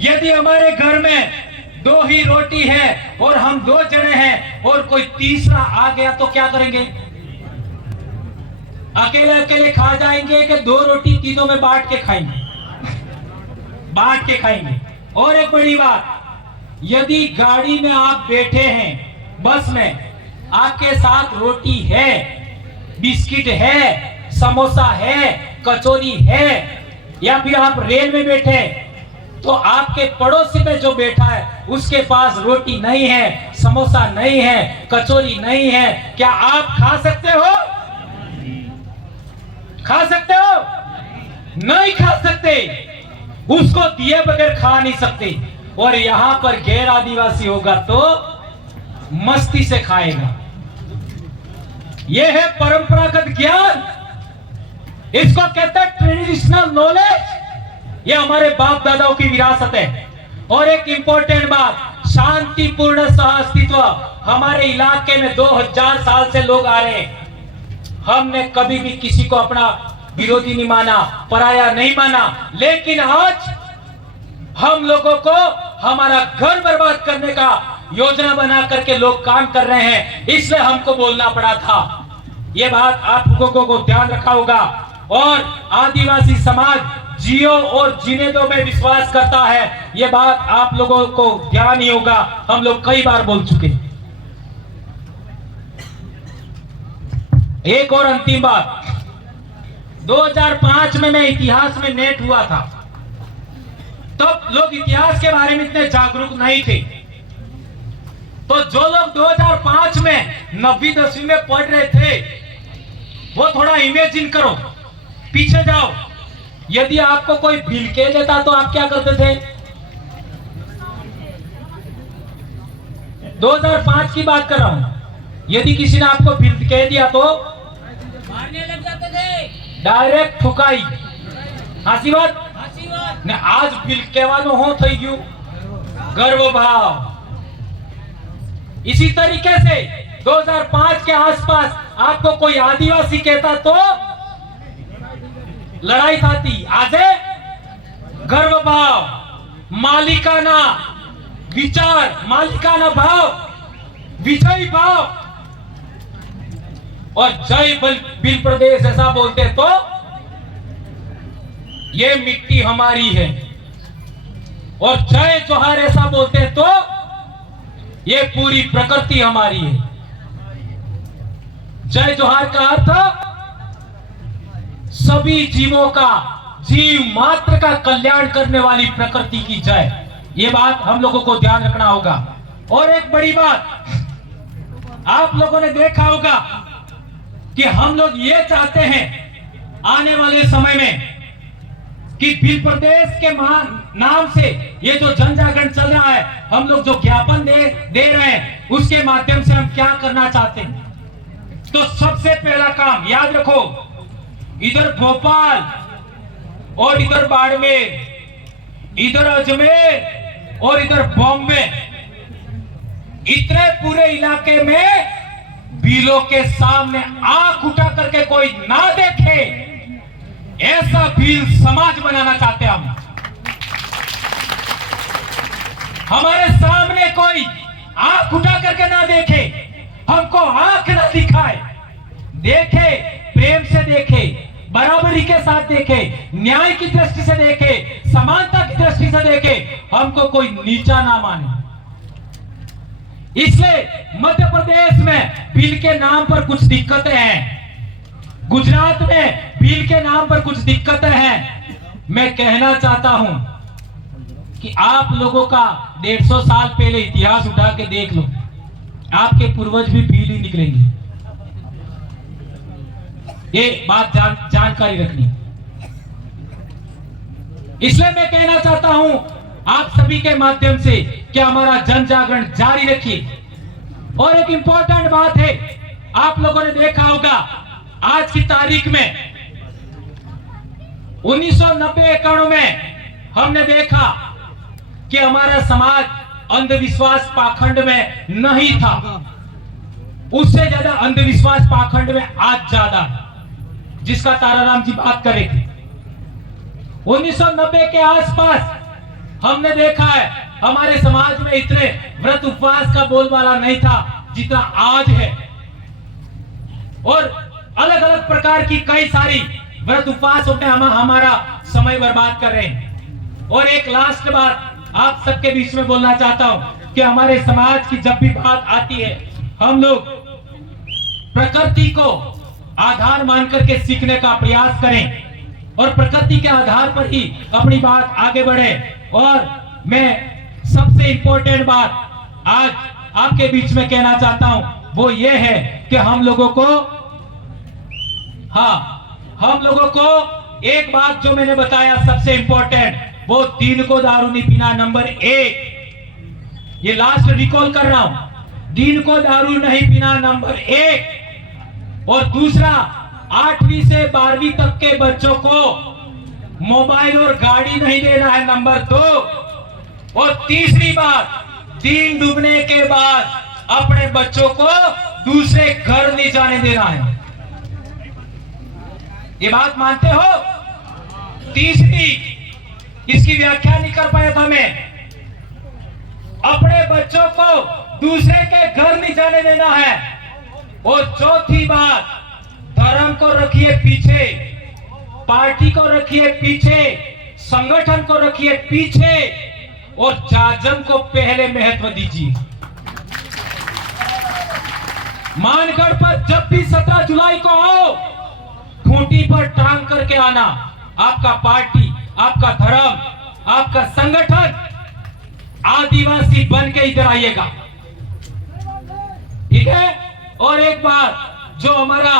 यदि हमारे घर में 2 ही रोटी है और हम 2 जने हैं और कोई तीसरा आ गया तो क्या करेंगे? अकेले अकेले खा जाएंगे कि 2 रोटी तीनों में बांट के खाएंगे? बांट के खाएंगे। और एक बड़ी बात, यदि गाड़ी में आप बैठे हैं, बस में, आपके साथ रोटी है, बिस्किट है, समोसा है, कचौरी है, या फिर आप रेल में बैठे तो आपके पड़ोसी में जो बैठा है उसके पास रोटी नहीं है, समोसा नहीं है, कचौरी नहीं है, क्या आप खा सकते हो? खा सकते हो? नहीं खा सकते। उसको दिए बगैर खा नहीं सकते। और यहां पर गैर आदिवासी होगा तो मस्ती से खाएगा। यह है परंपरागत ज्ञान, इसको कहते हैं ट्रेडिशनल नॉलेज। यह हमारे बाप दादाओं की विरासत है। और एक इंपॉर्टेंट बात, शांतिपूर्ण सहअस्तित्व। हमारे इलाके में 2000 साल से लोग आ रहे हैं। हमने कभी भी किसी को अपना विरोधी नहीं माना, पराया नहीं माना, लेकिन आज हम लोगों को हमारा घर बर्बाद करने का योजना बना करके लोग काम कर रहे हैं, इसलिए हमको बोलना पड़ा था। यह बात आप लोगों को ध्यान रखा होगा। और आदिवासी समाज जियो और जीने दो में विश्वास करता है, यह बात आप लोगों को ध्यान ही होगा, हम लोग कई बार बोल चुके हैं। एक और अंतिम बात, 2005 में मैं इतिहास में नेट हुआ था, तब लोग इतिहास के बारे में इतने जागरूक नहीं थे। तो जो लोग 2005 में 9वीं 10वीं में पढ़ रहे थे, वो थोड़ा इमेजिन करो, पीछे जाओ। यदि आपको कोई बिल के देता तो आप क्या करते थे? 2005 की बात कर रहा हूं। यदि किसी ने आपको बिल कह दिया तो मारने लग जाते थे, डायरेक्ट ठुकाई। हासी बात ने आज बिल कहेવાનું हो થઈ ગયું गर्व भाव। इसी तरीके से 2005 के आसपास आपको कोई आदिवासी कहता तो लड़ाई थाती। आजे गर्व भाव, मालिकाना विचार, मालिकाना भाव, विजय भाव और जय बिल प्रदेश ऐसा बोलते तो ये मिट्टी हमारी है। और जय जोहार ऐसा बोलते हैं तो ये पूरी प्रकृति हमारी है। जय जोहार का अर्थ सभी जीवों का, जीव मात्र का कल्याण करने वाली प्रकृति की जय। ये बात हम लोगों को ध्यान रखना होगा। और एक बड़ी बात, आप लोगों ने देखा होगा कि हम लोग ये चाहते हैं आने वाले समय में कि बिल प्रदेश के नाम से ये जो जन जागरण चल रहा है, हम लोग जो ज्ञापन दे रहे हैं, उसके माध्यम से हम क्या करना चाहते हैं। तो सबसे पहला काम याद रखो, इधर भोपाल और इधर बाड़मेर, इधर अजमेर और इधर बॉम्बे, इतने पूरे इलाके में बिलों के सामने आंख उठा करके कोई ना देखे, ऐसा बिल समाज बनाना चाहते हैं हम। हमारे सामने कोई आंख उठा करके ना देखे, हमको आंख ना दिखाए, देखे प्रेम से देखे, बराबरी के साथ देखे, न्याय की दृष्टि से देखे, समानता की दृष्टि से देखे, हमको कोई नीचा ना माने। इसलिए मध्य प्रदेश में बिल के नाम पर कुछ दिक्कतें हैं, गुजरात में बिल के नाम पर कुछ दिक्कतें हैं। मैं कहना चाहता हूं कि आप लोगों का 150 साल पहले इतिहास उठा के देख लो, आपके पूर्वज भी बिल ही निकलेंगे। ये बात जानकारी रखनी। इसलिए मैं कहना चाहता हूं आप सभी के माध्यम से कि हमारा जन जागरण जारी रखिए। और एक इंपॉर्टेंट बात है, आप लोगों ने देखा होगा आज की तारीख में 1990-91 में हमने देखा कि हमारा समाज अंधविश्वास पाखंड में नहीं था। उससे ज्यादा अंधविश्वास पाखंड में आज ज्यादा, जिसका ताराराम जी बात कर रहे थे। 1990 के आसपास हमने देखा है हमारे समाज में इतने व्रत उपवास का बोलबाला नहीं था जितना आज है, और अलग अलग प्रकार की कई सारी व्रत उपवासों में हम हमारा समय बर्बाद कर रहे हैं। और एक लास्ट बात आप सबके बीच में बोलना चाहता हूं कि हमारे समाज की जब भी बात आती है हम लोग प्रकृति को आधार मान करके सीखने का प्रयास करें और प्रकृति के आधार पर ही अपनी बात आगे बढ़े। और मैं सबसे इंपॉर्टेंट बात आज आपके बीच में कहना चाहता हूं वो ये है कि हम लोगों को एक बात जो मैंने बताया सबसे इंपॉर्टेंट, वो दिन को दारू नहीं पीना, नंबर 1। ये लास्ट रिकॉल कर रहा हूं, दिन को दारू नहीं पीना नंबर 1। और दूसरा 8वीं से 12वीं तक के बच्चों को मोबाइल और गाड़ी नहीं देना है, नंबर 2। और तीसरी बात, दिन डूबने के बाद अपने बच्चों को दूसरे घर नहीं जाने देना है। ये बात मानते हो? तीसरी, इसकी व्याख्या नहीं कर पाया था मैं, अपने बच्चों को दूसरे के घर नहीं जाने देना है। और चौथी बात, धर्म को रखिए पीछे, पार्टी को रखिए पीछे, संगठन को रखिए पीछे, और जाजम को पहले महत्व दीजिए। मानगढ़ पर जब भी 17 जुलाई को आओ, खूंटी पर टांग करके आना, आपका पार्टी, आपका धर्म, आपका संगठन, आदिवासी बन के इधर आइएगा, ठीक है? और एक बात, जो हमारा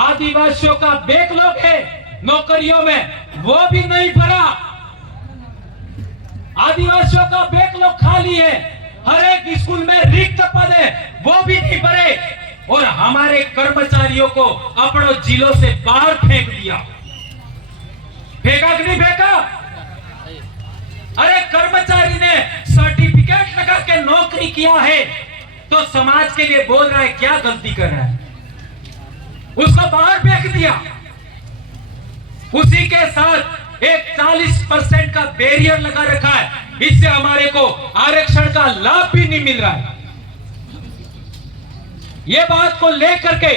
आदिवासियों का बैकलॉग है नौकरियों में, वो भी नहीं भरा। आदिवासियों का बैकलॉग खाली है, हर एक स्कूल में रिक्त पद है, वो भी नहीं भरे। और हमारे कर्मचारियों को अपनों जिलों से बाहर फेंक दिया। फेंका कि नहीं फेंका? अरे कर्मचारी ने सर्टिफिकेट लगा के नौकरी किया है तो समाज के लिए बोल रहा है, क्या गलती कर रहा है? उसको बाहर फेंक दिया। उसी के साथ एक 40% का बैरियर लगा रखा है, इससे हमारे को आरक्षण का लाभ भी नहीं मिल रहा है। ये बात को लेकर के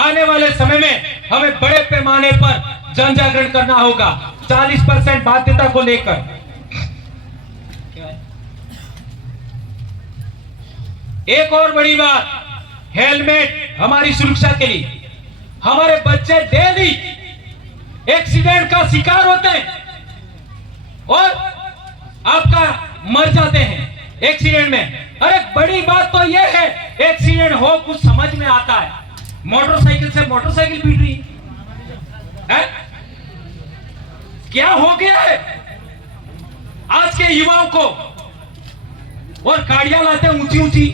आने वाले समय में हमें बड़े पैमाने पर जन जागरण करना होगा, 40% बाध्यता को लेकर। एक और बड़ी बात, हेलमेट हमारी सुरक्षा के लिए। हमारे बच्चे डेली एक्सीडेंट का शिकार होते हैं और आपका मर जाते हैं एक्सीडेंट में। अरे बड़ी बात तो यह है, एक्सीडेंट हो कुछ समझ में आता है, मोटरसाइकिल से मोटरसाइकिल पीट रही है, क्या हो गया है आज के युवाओं को? और गाड़ियां लाते हैं ऊंची ऊंची,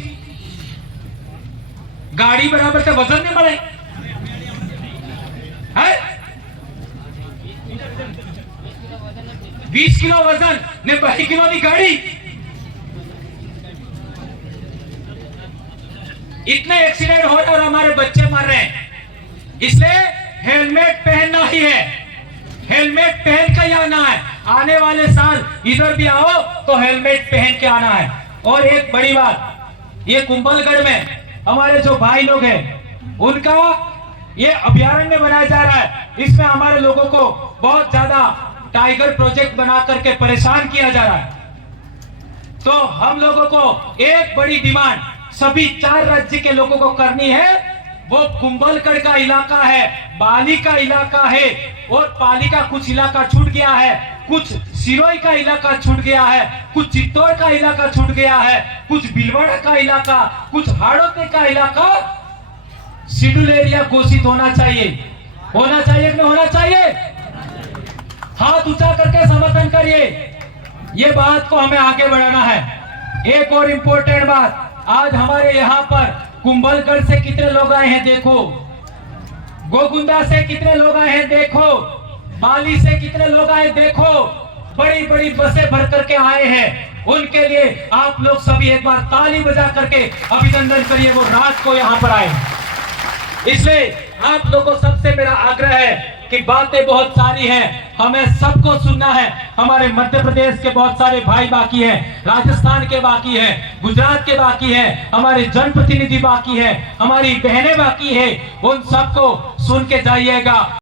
गाड़ी बराबर से वजन नहीं बढ़े है? 20 किलो वजन ने 22 किलो की गाड़ी। इतने एक्सीडेंट हो रहे और हमारे बच्चे मर रहे हैं। इसलिए हेलमेट पहनना ही है, हेलमेट पहन के आना है। आने वाले साल इधर भी आओ तो हेलमेट पहन के आना है। और एक बड़ी बात, ये कुंभलगढ़ में हमारे जो भाई लोग हैं उनका ये अभयारण्य बनाया जा रहा है। इसमें हमारे लोगों को बहुत ज्यादा टाइगर प्रोजेक्ट बना करके परेशान किया जा रहा है। तो हम लोगों को एक बड़ी डिमांड सभी 4 राज्य के लोगों को करनी है, वो कुंभलगढ़ का इलाका है, बाली का इलाका है, और पाली का कुछ इलाका छूट गया है, कुछ सिरोही का इलाका छूट गया है, कुछ चित्तौड़ का इलाका छूट गया है, कुछ भीलवाड़ा का इलाका, कुछ हाड़ौती का इलाका शेड्यूल एरिया घोषित होना चाहिए। होना चाहिए कि नहीं होना चाहिए? हाथ ऊंचा करके समर्थन करिए। ये बात को हमें आगे बढ़ाना है। एक और इंपॉर्टेंट बात, आज हमारे यहाँ पर कुंभलगढ़ से कितने लोग आए हैं देखो, गोगुंदा से कितने लोग आए हैं देखो, बाली से कितने लोग आए देखो, बड़ी बड़ी बसें भर करके आए हैं। उनके लिए आप लोग सभी एक बार ताली बजा करके अभिनंदन करिए, वो रात को यहाँ पर आए। इसलिए आप लोगों को सबसे मेरा आग्रह है कि बातें बहुत सारी हैं, हमें सबको सुनना है। हमारे मध्य प्रदेश के बहुत सारे भाई बाकी हैं, राजस्थान के बाकी हैं, गुजरात के बाकी हैं, हमारे जनप्रतिनिधि बाकी हैं, हमारी बहनें बाकी है, उन सबको सुन के जाइएगा।